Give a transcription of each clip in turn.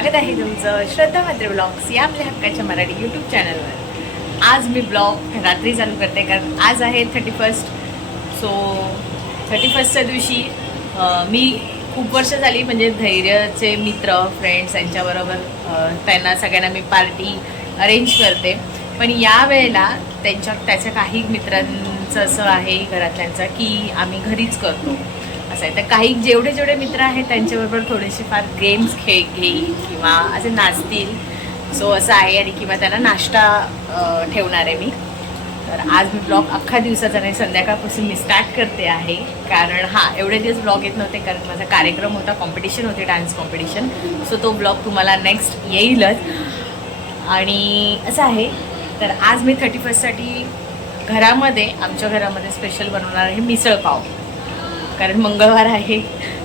स्वागत आहे तुमचं श्रद्धा मात्र ब्लॉग्स या आपल्या हक्काच्या मराठी यूट्यूब चॅनलवर आज मी ब्लॉग रात्री चालू करते कारण आज आहे थर्टी फर्स्ट सो थर्टी फर्स्टच्या दिवशी मी खूप वर्ष झाली म्हणजे धैर्यचे मित्र फ्रेंड्स यांच्याबरोबर त्यांना सगळ्यांना मी पार्टी अरेंज करते. पण यावेळेला त्यांच्या त्याच्या काही मित्रांचं असं आहे घरातल्यांचं की आम्ही घरीच करतो. असं आहे. तर काही जेवढे जेवढे मित्र आहेत त्यांच्याबरोबर थोडेसे फार गेम्स खेळ घेईल किंवा असे नाचतील. सो असं आहे आणि किंवा त्यांना नाश्ता ठेवणार आहे मी. तर आज मी ब्लॉग अख्खा दिवसाचा नाही संध्याकाळपासून मी स्टार्ट करते आहे. कारण हां एवढे दिवस ब्लॉग येत नव्हते कारण माझा कार्यक्रम होता कॉम्पिटिशन होते डान्स कॉम्पिटिशन सो तो ब्लॉग तुम्हाला नेक्स्ट येईलच. आणि असं आहे. तर आज मी थर्टी फर्स्टसाठी घरामध्ये आमच्या घरामध्ये स्पेशल बनवणार आहे मिसळ पाव. कारण मंगळवार आहे.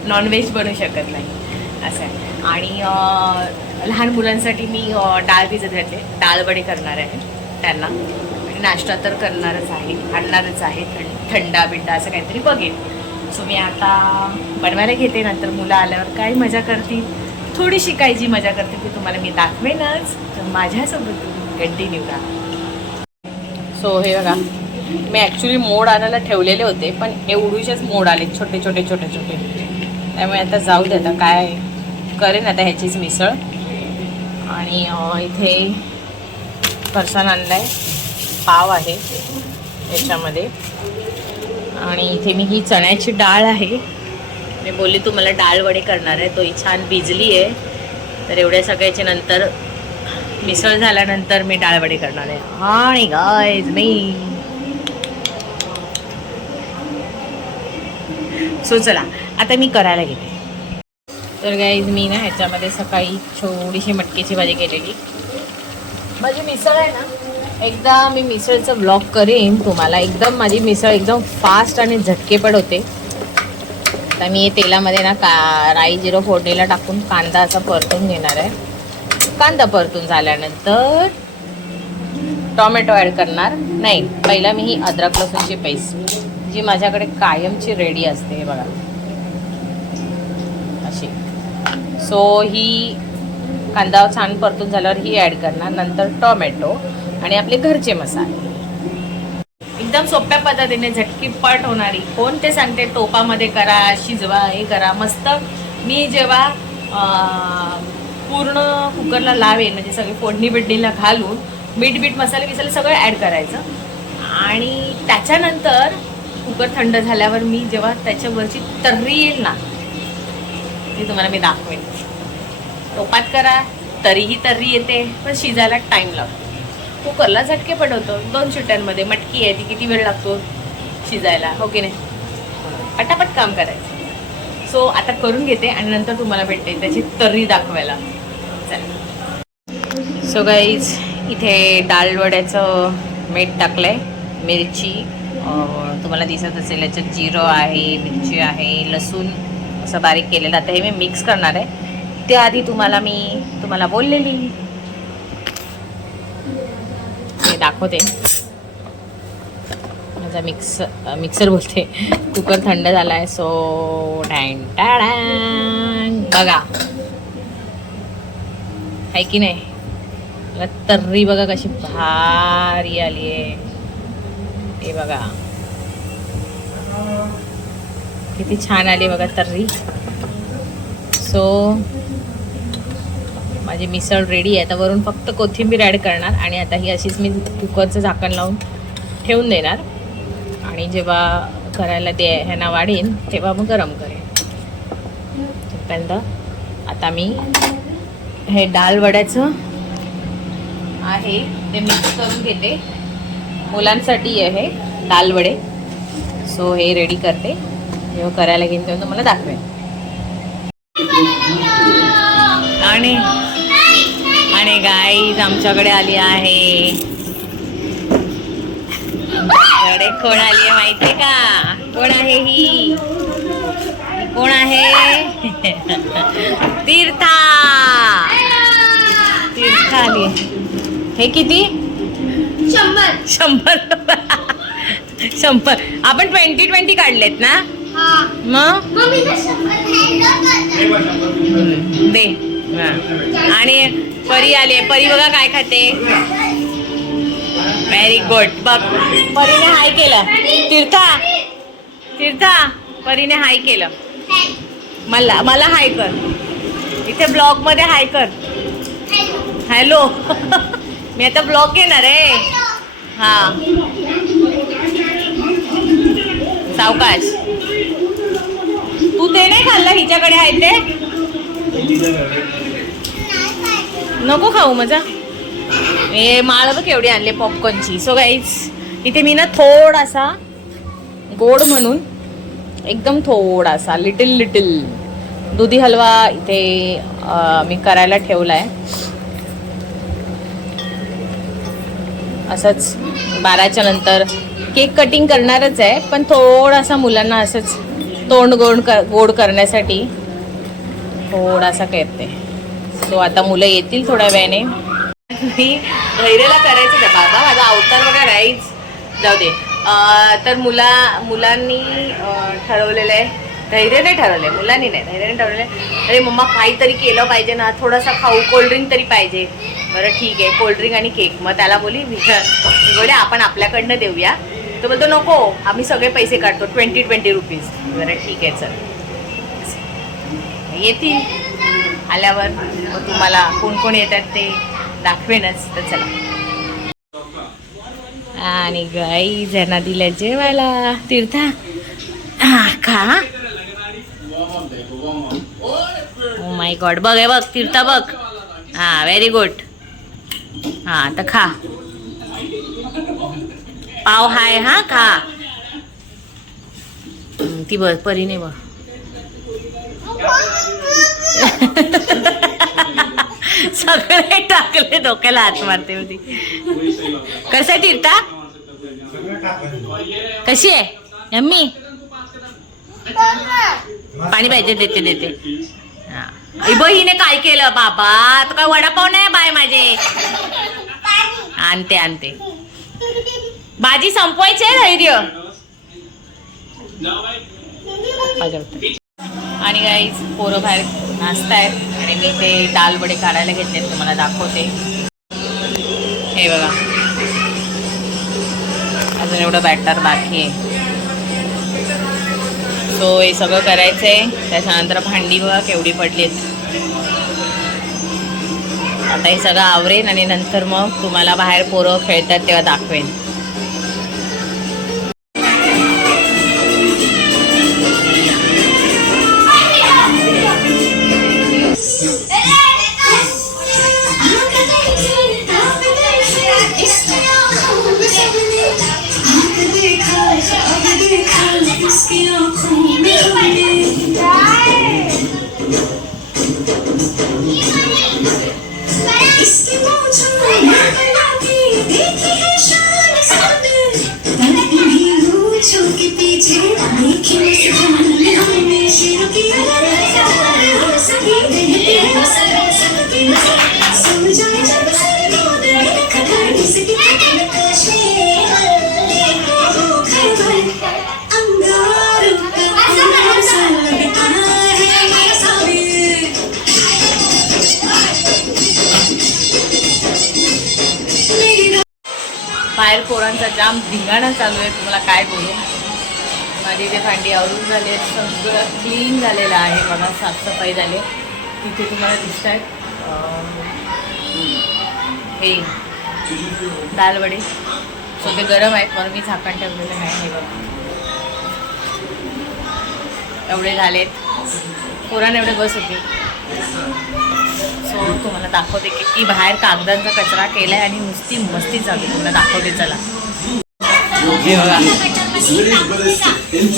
नॉनव्हेज बनू शकत नाही. असं आहे. आणि लहान मुलांसाठी मी डाळ भिजत घातले. डाळ वडे करणार आहे त्यांना. नाश्ता तर करणारच आहे आणणारच आहे. थंड थंडा बिंडा असं काहीतरी बघेन. सो मी आता बनवायला घेते. नंतर मुलं आल्यावर काय मजा करतील? थोडीशी काय जी मजा करतील ती तुम्हाला मी दाखवेनच. तर माझ्यासोबत कंटिन्यू राहा. सो हे बघा. मी ॲक्च्युली मोड आणायला ठेवलेले होते पण एवढीचेच मोड आले छोटे छोटे छोटे छोटे. त्यामुळे आता जाऊ दे आता काय करेन आता ह्याचीच मिसळ. आणि इथे फरसाण आणला आहे पाव आहे याच्यामध्ये. आणि इथे मी ही चण्याची डाळ आहे. मी बोलली तुम्हाला डाळ वडे करणार आहे तो ही छान भिजली आहे. तर एवढ्या सगळ्याच्या नंतर मिसळ झाल्यानंतर मी डाळवडे करणार आहे. आणि गायज मी सो चला आता मी करायला घेते. तर गाईज मी ना ह्याच्यामध्ये सकाळी थोडीशी मटकीची भाजी केलेली. माझी मिसळ आहे ना एकदा मी मिसळचं ब्लॉग करेन तुम्हाला एकदम माझी मिसळ एकदम फास्ट आणि झटकेपड होते. आता मी तेलामध्ये ना का राई जिरो फोडणीला टाकून कांदा असा परतून घेणार आहे. कांदा परतून झाल्यानंतर टॉमॅटो ॲड करणार. नाही पहिला मी ही अद्रक लसूणची पेस्ट जी माझ्याकडे कायमची रेडी असते हे बघा. अशी. सो ही कांदा छान परतून झाल्यावर ही ॲड करणार. नंतर टोमॅटो आणि आपले घरचे मसाले. एकदम सोप्या पद्धतीने झटकीपट होणारी. कोण ते सांगते टोपामध्ये करा शिजवा हे करा. मस्त. मी जेव्हा पूर्ण कुकरला लावेन म्हणजे सगळी फोडणी बिडणीला घालून मीठ बीठ मसाले बिसाले सगळं ॲड करायचं. आणि त्याच्यानंतर कुकर थंड झाल्यावर मी जेव्हा त्याच्यावरची तर्री येईल ना ती तुम्हाला मी दाखवेन. टोपात करा तरीही तर्री येते पण शिजायला टाईम लागतो. कुकरला झटके पडवतो दोन शिट्ट्यांमध्ये मटकी आहे ती किती वेळ लागतो शिजायला हो की नाही? पटापट काम करायचं. सो आता करून घेते आणि नंतर तुम्हाला भेटते त्याची तर्री दाखवायला. चला. सो गाईज इथे डाळ वड्याचं मीठ टाकलं आहे मिरची तुम्हाला दिसत असेल याच्यात जिरं आहे मिरची आहे लसूण असं बारीक केलेलं. आता हे मी मिक्स करणार आहे. त्याआधी तुम्हाला मी तुम्हाला बोललेली. मी दाखवते. माझा मिक्स मिक्सर बोलते. कुकर थंड झाला आहे सो डॅन टाडॅन बघा. आहे की नाही? मला तर्री बघा कशी भारी आली आहे हे बघा. किती छान आली बघा तर्री. सो माझी मिसळ रेडी आहे. आता वरून फक्त कोथिंबीर ॲड करणार आणि आता ही अशीच मी कुकरचं झाकण लावून ठेवून देणार. आणि जेव्हा करायला दे ह्यांना वाढेन तेव्हा मग गरम करेन. तोपर्यंत आता मी हे डाळ वड्याचं आहे ते मिक्स करून घेते. मुलांसाठी आहे डाल वडे. सो हे रेडी करते. जेव्हा करायला घेईन तेव्हा तुम्हाला दाखवेन. आणि आणि गाईज आमच्याकडे आली आहे. कोण आली आहे माहितीये का? कोण आहे ही ही? कोण आहे? तीर्था. तीर्था आली आहे. हे किती? शंभर. शंभर. शंभर आपण ट्वेंटी ट्वेंटी काढलेत ना? हा. मग? दे. आणि परी आले. परी बघा काय खाते. व्हेरी गुड बघ. परीने हाय केलं. तीर्था. तीर्था परीने हाय केलं. मला मला हाय कर. इथे ब्लॉगमध्ये हाय कर. हॅलो मी आता ब्लॉग घेणार आहे. हा. सावकाश. तू ते नाही खाल्लं हिच्याकडे आहे ते? नको खाऊ मजा. हे माळ बघ केवढी आणले पॉपकॉर्नची सो गाईज इथे मी ना थोडासा गोड म्हणून एकदम थोडासा लिटिल लिटिल दुधी हलवा इथे मी करायला ठेवला आहे असंच बाराच्या नंतर केक कटिंग करणारच आहे पण थोडासा मुलांना असंच तोंड गोड कर गोड करण्यासाठी थोडासा करते. सो आता मुलं येतील थोड्या वेळाने. मी धैर्याला करायचं आहे बाबा माझा अवतार वगैरे राहीच जाऊ दे. तर मुला मुलांनी ठरवलेलं आहे. धैर्य नाही ठरवलंय मुलांनी नाही धैर्याने आहे अरे मम्मा काहीतरी केलं पाहिजे ना. थोडासा खाऊ कोल्ड्रिंक तरी पाहिजे. बरं ठीक आहे. कोल्ड्रिंक आणि केक मग त्याला बोली बोले आपण आपल्याकडनं देऊया. तो बोलतो नको आम्ही सगळे पैसे काढतो ट्वेंटी ट्वेंटी रुपीज बरं ठीक आहे चल. येतील आल्यावर मग तुम्हाला कोण कोण येतात ते दाखवेनच तर चला. आणि गाई ज्यांना दिल्या जेवायला. तीर्था. खा. ओ माय गॉड बघ आहे बघ तीर्था बघ. हा व्हेरी गुड हा तर खा. पाव हाय हा खा ती ती परी परीने बघ. सगळे टाकले डोक्याला हात मारते होती कसं आहे तीर्था? कशी आहे? मम्मी पाणी पाहिजे देते देते. बघ हिने काय केलं बाबा? तू काय वडापाव नाही बाय माझे? आणते आणते. भाजी संपवायची आहे धैर्य आणि गाईज पोरं बाहेर नाचतायत. आणि मी ते दाल वडे काढायला घेतलेत तुम्हाला दाखवते. हे बघा. अजून एवढं बॅटर बाकी आहे. सो हे सगळं करायचं आहे त्याच्यानंतर भांडी बघा केवढी पडलीत. आता हे सगळं आवरेन आणि नंतर मग तुम्हाला बाहेर पोरं खेळतात तेव्हा दाखवेन. बाहेर पोरांचा जाम धिंगाणा चालू आहे तुम्हाला काय बोलू? माझी जे भांडी आवरून झाली आहेत सगळं क्लीन झालेलं आहे बघा साफसफाई झाली तिथे तुम्हाला दिसत आहेत हे दालवडे. सो ते गरम आहेत म्हणून मी झाकण ठेवलेलं आहे हे बघा. एवढे झालेत. पोरांना एवढे बस होते. सो तुम्हाला दाखवते किती बाहेर कागदांचा कचरा केलाय आणि नुसती मस्ती चालू तुम्हाला दाखवते चला.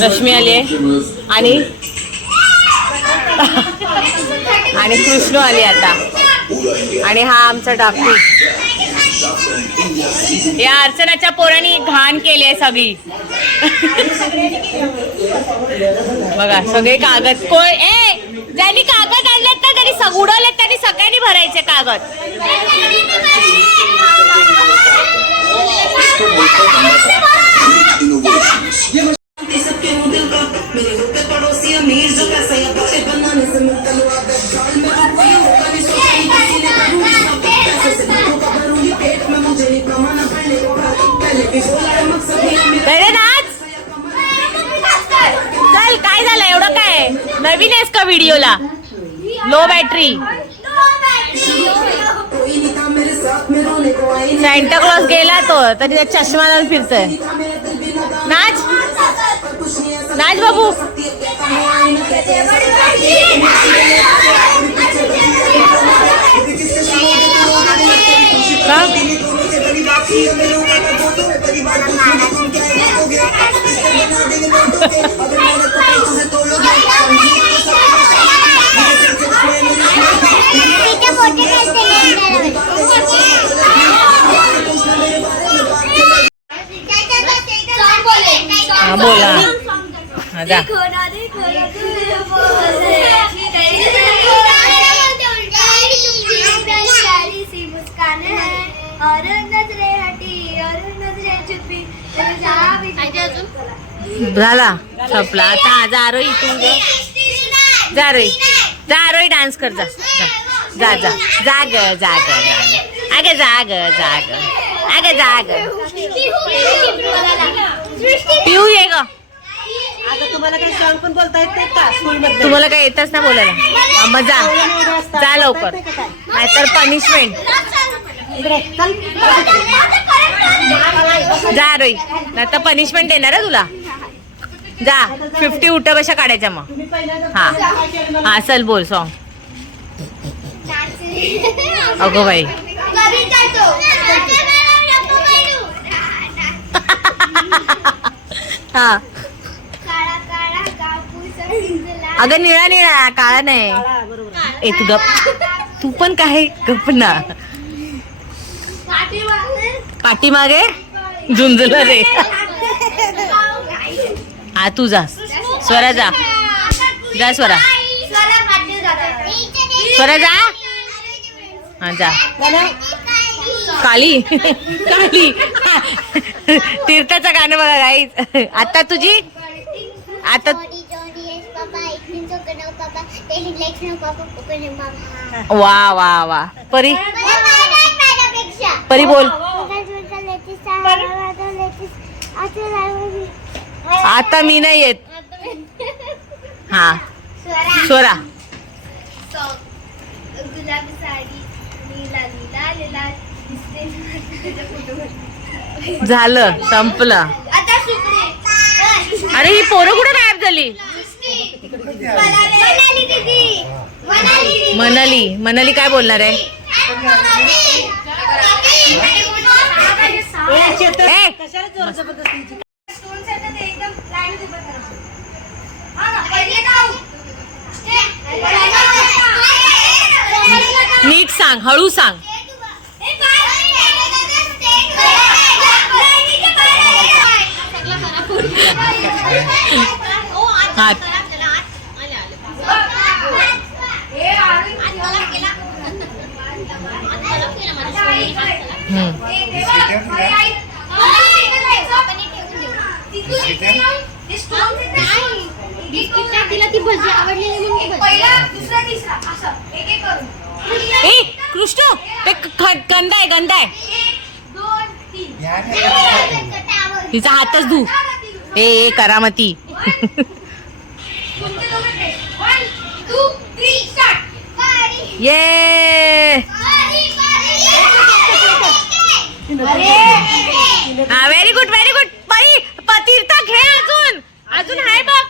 रश्मी आली आहे. आणि? आणि कृष्ण आली आता. आणि हा आमचा डाकू. या अर्चनाच्या पोरांनी घाण केली आहे सगळी. बघा सगळे कागद. कोण? ए ज्यांनी कागद त्यांनी उडवले त्यांनी सगळ्यांनी भरायचे कागद. चल काय झालं? एवढं काय? नवीन आहेस का व्हिडिओला? लो बॅटरी सॅन्टा क्लॉज गेला तो तरी त्या चष्मा लावून फिरतोय. नाच. नाच बाबू का हा बोला हा जा झाला संपला. आता जा रोई तू जा. रोई. जा रोई डान्स कर जा. जा जा जा ग जा ग जा ग. अगं जा ग जा ग अगं पिऊ ये ग. आता तुम्हाला काही सॉंग पण बोलता येत नाही का स्कूल मध्ये तुम्हाला काय येतच ना बोलायला. हा, मग जा. जा लवकर. नाहीतर पनिशमेंट जा आरोही नाहीतर पनिशमेंट देणार आहे तुला. जा. फिफ्टी उठ कशा काढायच्या मग. हा. हा चल बोल सॉंग अगो बाई. हा. काळा काळा कापूस भिजला. अगं निळा निळा काळा नाही. बरोबर. ए तू गप. तू पण काय गप ना. पाठीमागे पाठीमागे झुंजला रे. हा तू जा. स्वरा जा. जा स्वरा. पाठी. स्वरा जा. हा जा. काली. काली. तीर्थाचं गाणं बघा गाईच आता तुझी? आता वा वा वा. परी परी बोल. आता मी नाही येत. हा. स्वरा गुलाबी साडी. झालं संपलं. अरे ही पोरं कुठे गायब झाली? मनाली दीदी. मनाली काय बोलणार आहे? नीट सांग हळू सांग हा हम्म. तिला ती भजी आवडली नाही म्हणून ती भजी. पहिला दुसरा तिसरा ए कृष्ण ते गंदा आहे गंदा आहे. तिचा हातच धू. ए करामती ये हा व्हेरी गुड व्हेरी गुड परी प- तीर्थ घे अजून अजून आहे बघ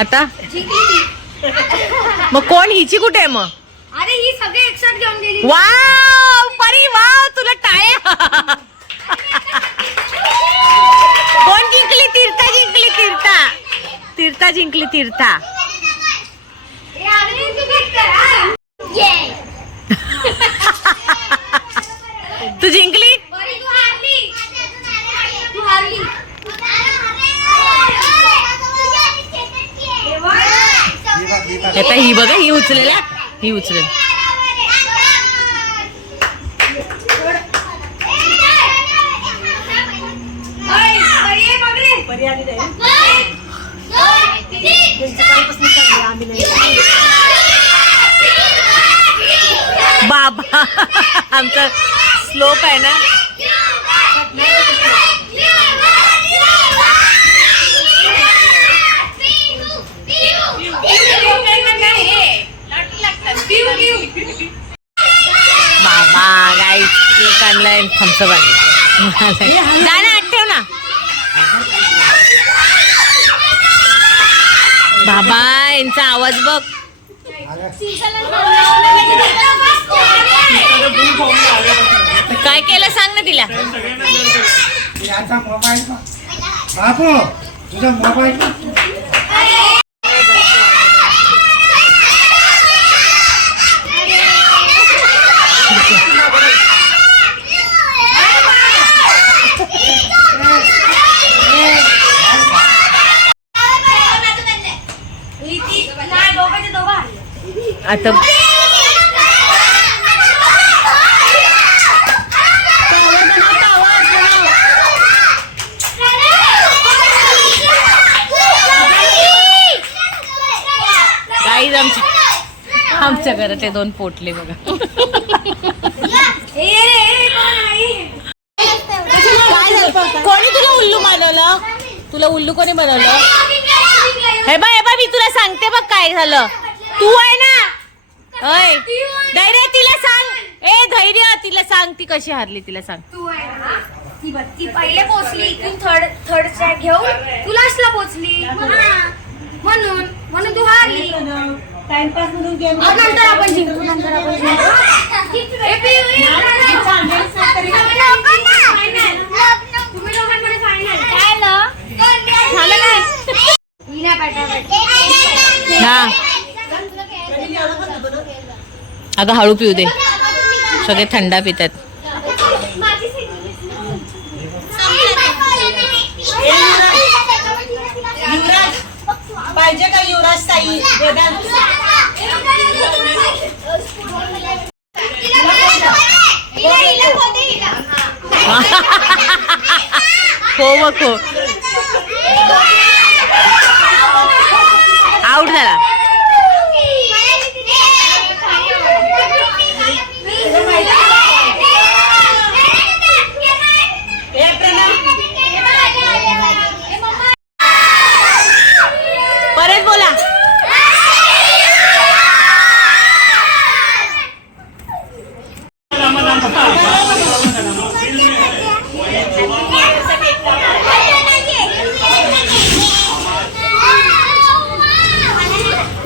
आता? मग कोण? हिची कुठे आहे मग? अरे ही सगळे एकसाथ घेऊन गेली. वाव परी वाव तुला टाळ्या कोण जिंकली तीर्था? जिंकली तीर्था. तीर्था जिंकली तीर्था. तू जिंकली? ही बघा ही उचलेला ही. उचलेल. बाबा आमचा स्लोप आहे ना. बाबा गाई केक आणलाय थम्सअप आणलाय जा ना ठेव ना. बाबा यांचा आवाज बघ. काय केलं सांग ना तिला. बापू तुझा मोबाईल आता आमच्या आमच्या घरात ते दोन पोटले बघा. कोणी तुला उल्लू बनवलं तुला उल्लू कोणी बनवलं? हे बघ हे बघ मी तुला सांगते बघ काय झालं. तू आहे अय धैर्य तिला सांग. ए धैर्य तिला सांग. ती कशी हारली तिला सांग. तू आहे ना ती बघ ती पहिले पोचली इथून थर्ड थर्ड स्टॅक घेऊन तू लास्टला पोचली. म्हणून म्हणून तू हारली. टाइमपास म्हणून गेम मग नंतर आपण जिंकू नंतर आपण जिंकू. ए, पिऊ, ये, final. तुम्ही दोघांमध्ये final. झालं काय? ही. नाही पाठवा, अगं हळू पिऊ दे. सगळे थंडा पितात. युवराज पाहिजे का युवराज ताई? वेदांत हो मग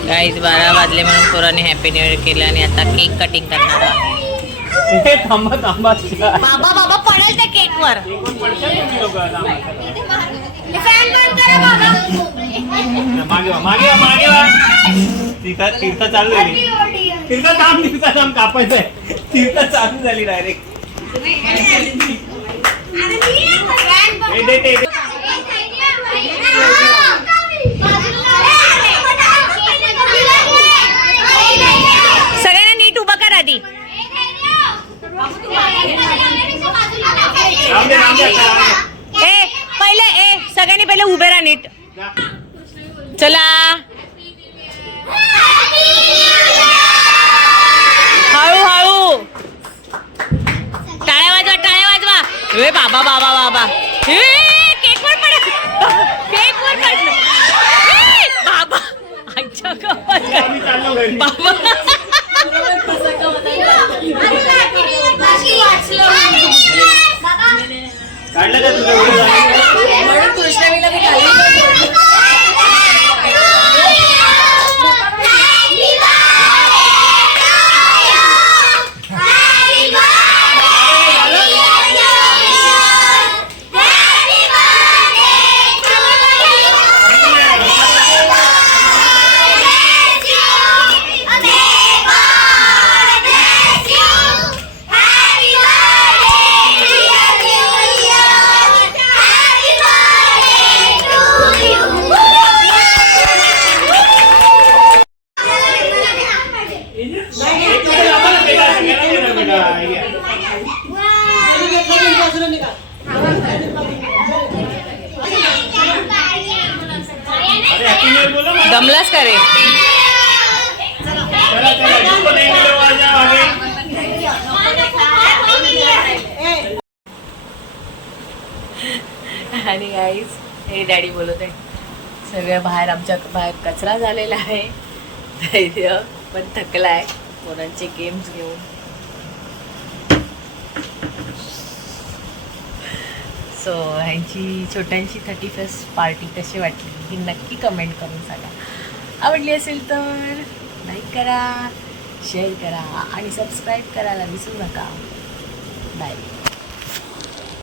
गाईज बारा वाजले म्हणून पोराने हॅपी न्यू इयर केलं आणि आता केक कटिंग करणार आहे थांबा थांबा. बाबा बाबा पडेल त्या केक वर. मागे वा मागे वा मागे वा. तीर्थ तीर्थ चालू झाली. तीर्थ थांब तीर्थ थांब कापायचं आहे तीर्थ चालू झाली डायरेक्ट सगळ्यांना नीट उभा करा आधी राम दे राम दे आता, राम दे. ए पहिले ए सगळ्यांनी पहिले उभे राहा नीट. चला. हळू हळू. टाळ्या वाजवा टाळ्या वाजवा. ए बाबा बाबा बाबा. ए केक वर पड केक वर पडलं ए, बाबा. आईच्या गावात. बाबा. काढलं का तुझं video Happy birthday to you. पाय घ्या अरे हॅपी न्यू इयर बोला मला. दमलास का रे? आणि आईच हे डॅडी बोलत आहे सगळ्या बाहेर आमच्या बाहेर कचरा झालेला आहे. धैर्य पण थकला आहे पोरांचे गेम्स घेऊन. सो ह्यांची छोट्यांची थर्टी फर्स्ट पार्टी कशी वाटली ही नक्की कमेंट करून सांगा. आवडली असेल तर लाईक करा शेअर करा आणि सबस्क्राईब करायला विसरू नका. बाय